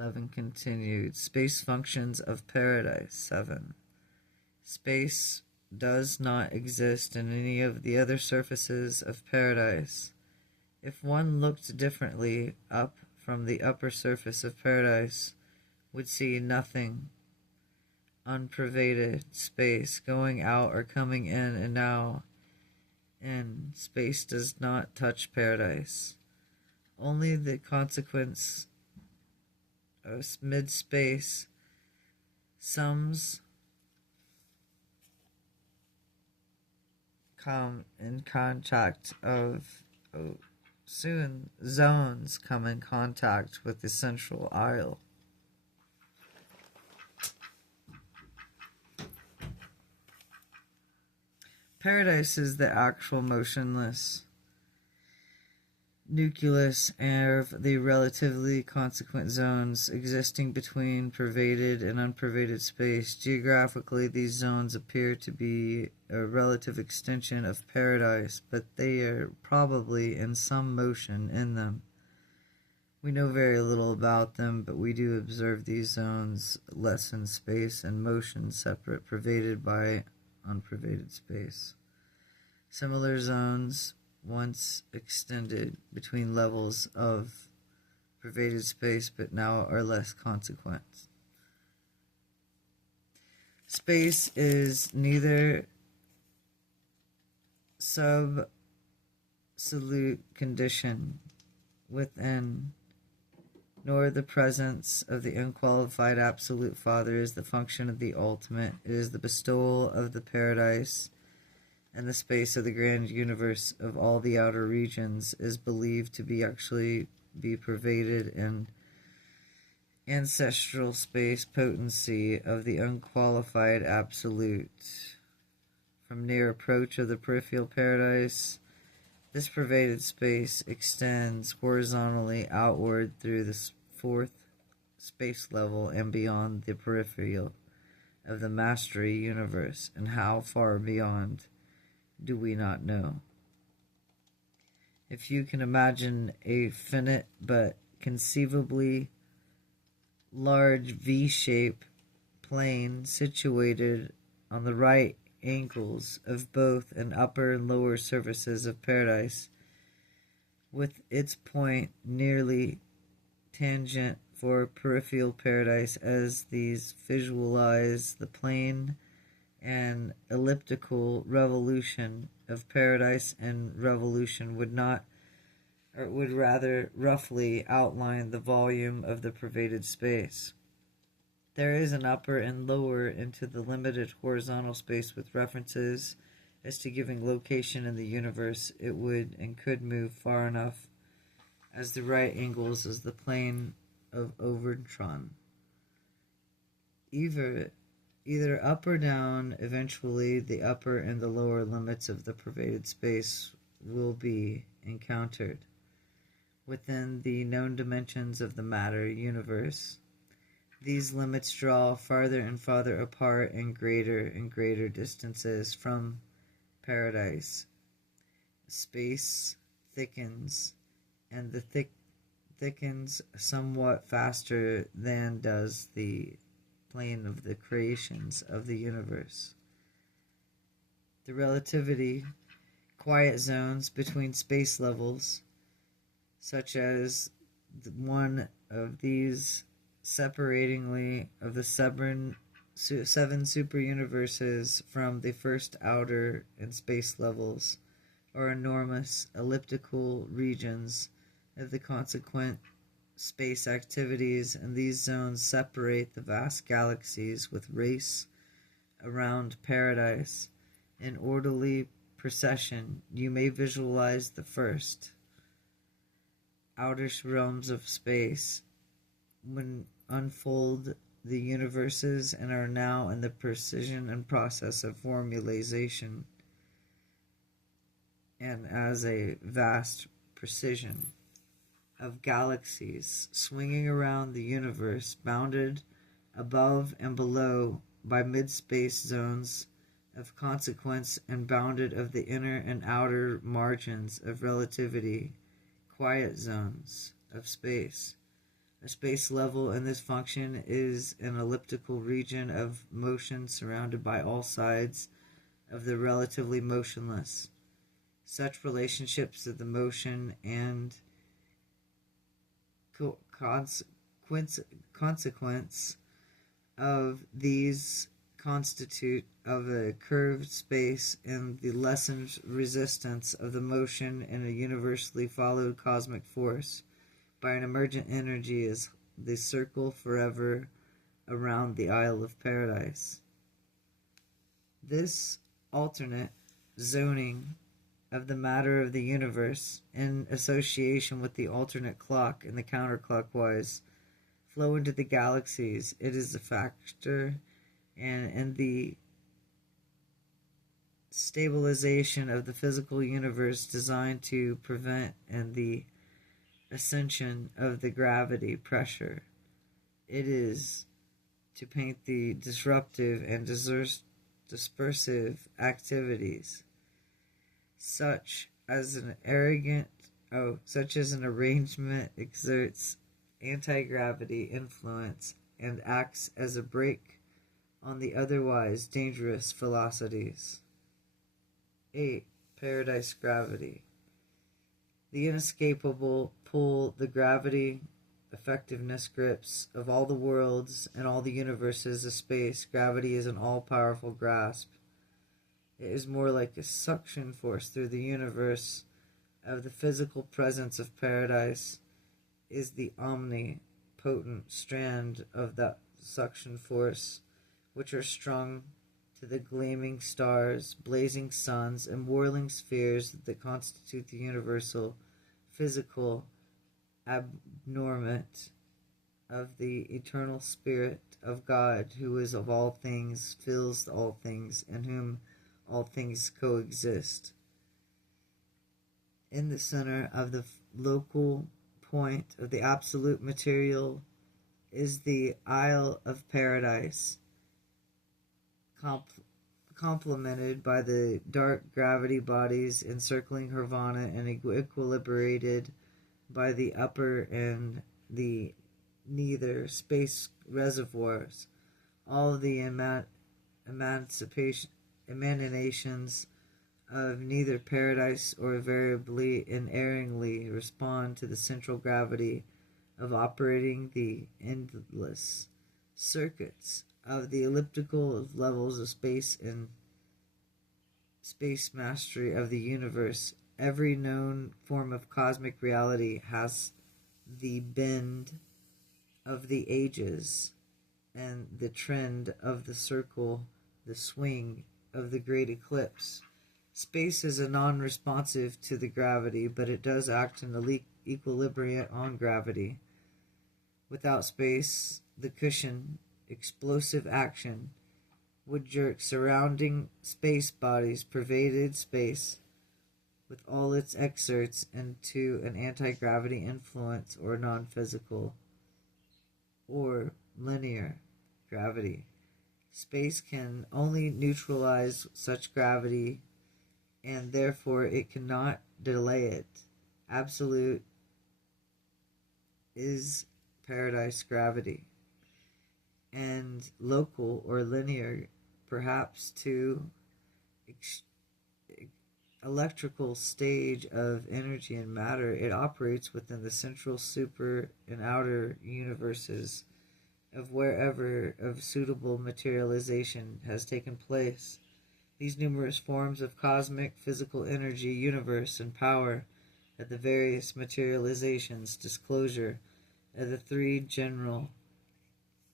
Levin continued. Space functions of paradise. 7. Space does not exist in any of the other surfaces of paradise. If one looked differently up from the upper surface of paradise, would see nothing, unpervaded space going out or coming in and now in. Space does not touch paradise. Only the consequence of mid-space sums come in contact of soon zones come in contact with the central isle. Paradise is the actual motionless nucleus of the relatively consequent zones existing between pervaded and unpervaded space. Geographically, these zones appear to be a relative extension of paradise, but they are probably in some motion in them. We know very little about them, but we do observe these zones less in space and motion separate, pervaded by unpervaded space. Similar zones once extended between levels of pervaded space, but now are less consequent. Space is neither absolute condition within, nor the presence of the unqualified absolute Father is the function of the ultimate. It is the bestowal of the paradise, and the space of the grand universe of all the outer regions is believed to be actually be pervaded in ancestral space potency of the unqualified absolute. From near approach of the peripheral paradise, this pervaded space extends horizontally outward through the fourth space level and beyond the peripheral of the mastery universe, and how far beyond do we not know. If you can imagine a finite but conceivably large V-shaped plane situated on the right angles of both an upper and lower surfaces of paradise, with its point nearly tangent for peripheral paradise, as these visualize the plane and elliptical revolution of paradise and revolution would rather roughly outline the volume of the pervaded space. There is an upper and lower into the limited horizontal space with references as to giving location in the universe. It would and could move far enough as the right angles as the plane of Overtron. Either up or down, eventually the upper and the lower limits of the pervaded space will be encountered. Within the known dimensions of the matter universe, these limits draw farther and farther apart and greater distances from paradise. Space thickens, and the thickens somewhat faster than does the plane of the creations of the universe. The relativity quiet zones between space levels, such as one of these separatingly of the seven super universes from the first outer and space levels, are enormous elliptical regions of the consequent space activities, and these zones separate the vast galaxies with race around paradise in orderly procession. You may visualize the first outer realms of space when unfold the universes and are now in the precision and process of formalization, and as a vast precision of galaxies swinging around the universe, bounded above and below by mid-space zones of consequence, and bounded of the inner and outer margins of relativity, quiet zones of space, A space level in this function is an elliptical region of motion surrounded by all sides of the relatively motionless. Such relationships of the motion and consequence of these constitute of a curved space and the lessened resistance of the motion in a universally followed cosmic force by an emergent energy is the circle forever around the Isle of Paradise. This alternate zoning of the matter of the universe, in association with the alternate clock and the counterclockwise flow into the galaxies, it is a factor and in the stabilization of the physical universe designed to prevent and the ascension of the gravity pressure. It is to paint the disruptive and dispersive activities, such as an arrangement exerts anti-gravity influence and acts as a brake on the otherwise dangerous velocities. 8. Paradise gravity. The inescapable pull the gravity effectiveness grips of all the worlds and all the universes of space. Gravity is an all-powerful grasp. It is more like a suction force through the universe of the physical presence of paradise is the omnipotent strand of that suction force, which are strung to the gleaming stars, blazing suns, and whirling spheres that constitute the universal physical abnormate of the eternal Spirit of God, who is of all things, fills all things, and whom all things coexist. In the center of the local point of the absolute material is the Isle of Paradise, complemented by the dark gravity bodies encircling Nirvana and equilibrated by the upper and the nether space reservoirs. All the emanations of neither paradise or variably and erringly respond to the central gravity of operating the endless circuits of the elliptical levels of space and space mastery of the universe. Every known form of cosmic reality has the bend of the ages and the trend of the circle, the swing of the great eclipse. Space is a non-responsive to the gravity, but it does act in the equilibrium on gravity. Without space, the cushion, explosive action, would jerk surrounding space bodies, pervaded space, with all its exerts into an anti-gravity influence or non-physical or linear gravity. Space can only neutralize such gravity, and therefore it cannot delay it. Absolute is paradise gravity, and local or linear, perhaps to electrical stage of energy and matter. It operates within the central super and outer universes of wherever of suitable materialization has taken place. These numerous forms of cosmic physical energy, universe, and power at the various materializations, disclosure of the three general,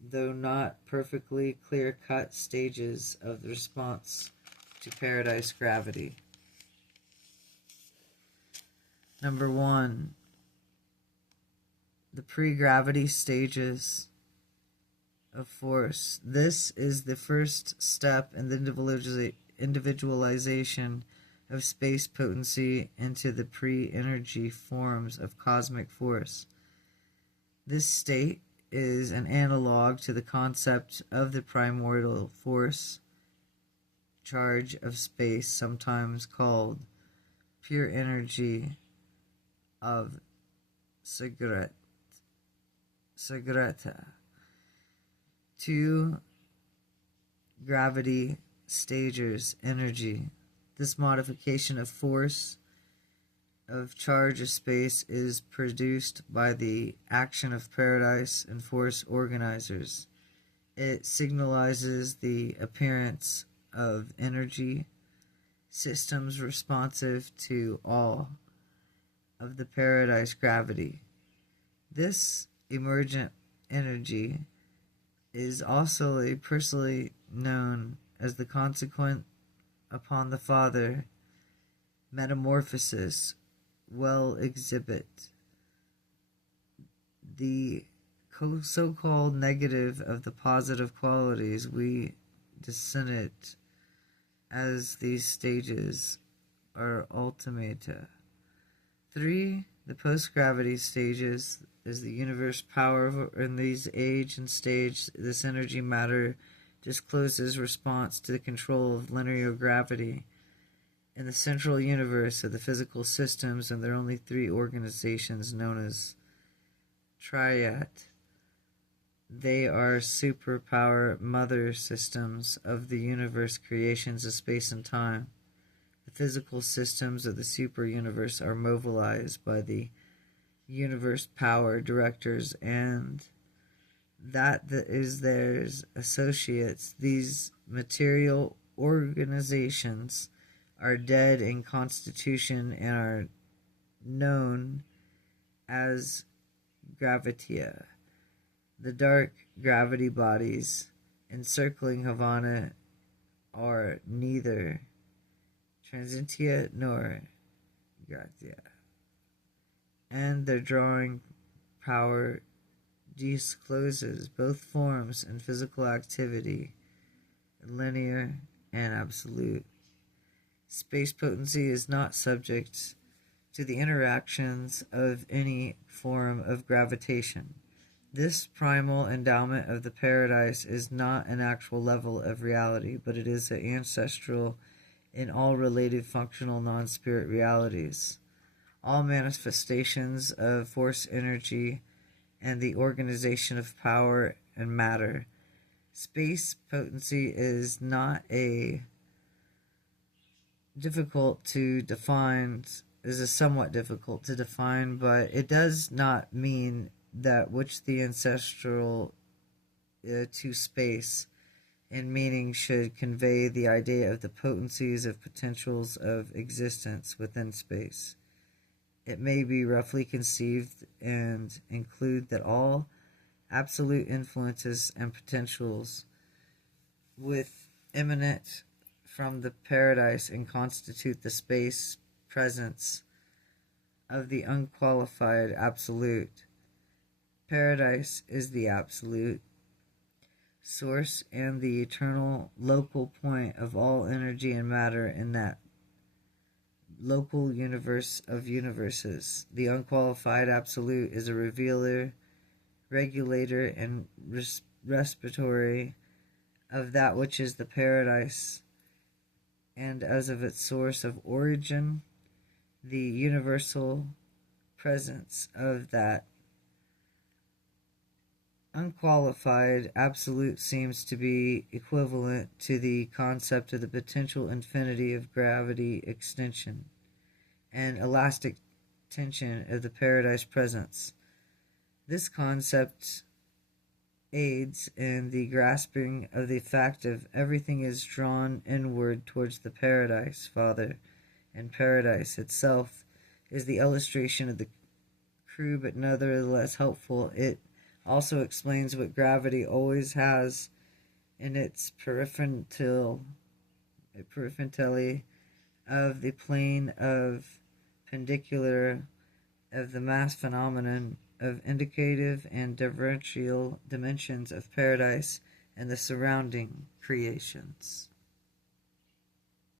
though not perfectly clear-cut stages of the response to paradise gravity. Number 1, the pre-gravity stages of force. This is the first step in the individualization of space potency into the pre-energy forms of cosmic force. This state is an analog to the concept of the primordial force charge of space, sometimes called pure energy of cigarette. segreta. 2. Gravity stages energy. This modification of force of charge of space is produced by the action of paradise and force organizers. It signalizes the appearance of energy systems responsive to all of the paradise gravity. This emergent energy is also personally known as the consequent upon the Father metamorphosis will exhibit. The so-called negative of the positive qualities we designate as these stages are ultimata. 3. The post-gravity stages is the universe power. In these age and stage, this energy matter discloses response to the control of linear gravity. In the central universe of the physical systems, and there are only 3 organizations known as triad. They are superpower mother systems of the universe creations of space and time. The physical systems of the super universe are mobilized by the universe power directors, and that is theirs associates. These material organizations are dead in constitution and are known as URANTIA. The dark gravity bodies encircling Havana are neither Transitia nor URANTIA, and their drawing power discloses both forms and physical activity, linear and absolute. Space potency is not subject to the interactions of any form of gravitation. This primal endowment of the paradise is not an actual level of reality, but it is ancestral in all related functional non-spirit realities. All manifestations of force energy and the organization of power and matter. Space potency is not a somewhat difficult to define, but it does not mean that which the ancestral to space in meaning should convey the idea of the potencies of potentials of existence within space. It may be roughly conceived and include that all absolute influences and potentials with emanate from the paradise and constitute the space presence of the unqualified absolute. Paradise is the absolute source and the eternal local point of all energy and matter in that local universe of universes. The unqualified absolute is a revealer, regulator, and respiratory of that which is the paradise, and as of its source of origin, the universal presence of that unqualified absolute seems to be equivalent to the concept of the potential infinity of gravity extension and elastic tension of the paradise presence. This concept aids in the grasping of the fact of everything is drawn inward towards the paradise, Father, and paradise itself is the illustration of the crude but nevertheless helpful. It also explains what gravity always has in its peripheral of the plane of perpendicular of the mass phenomenon of indicative and differential dimensions of paradise and the surrounding creations.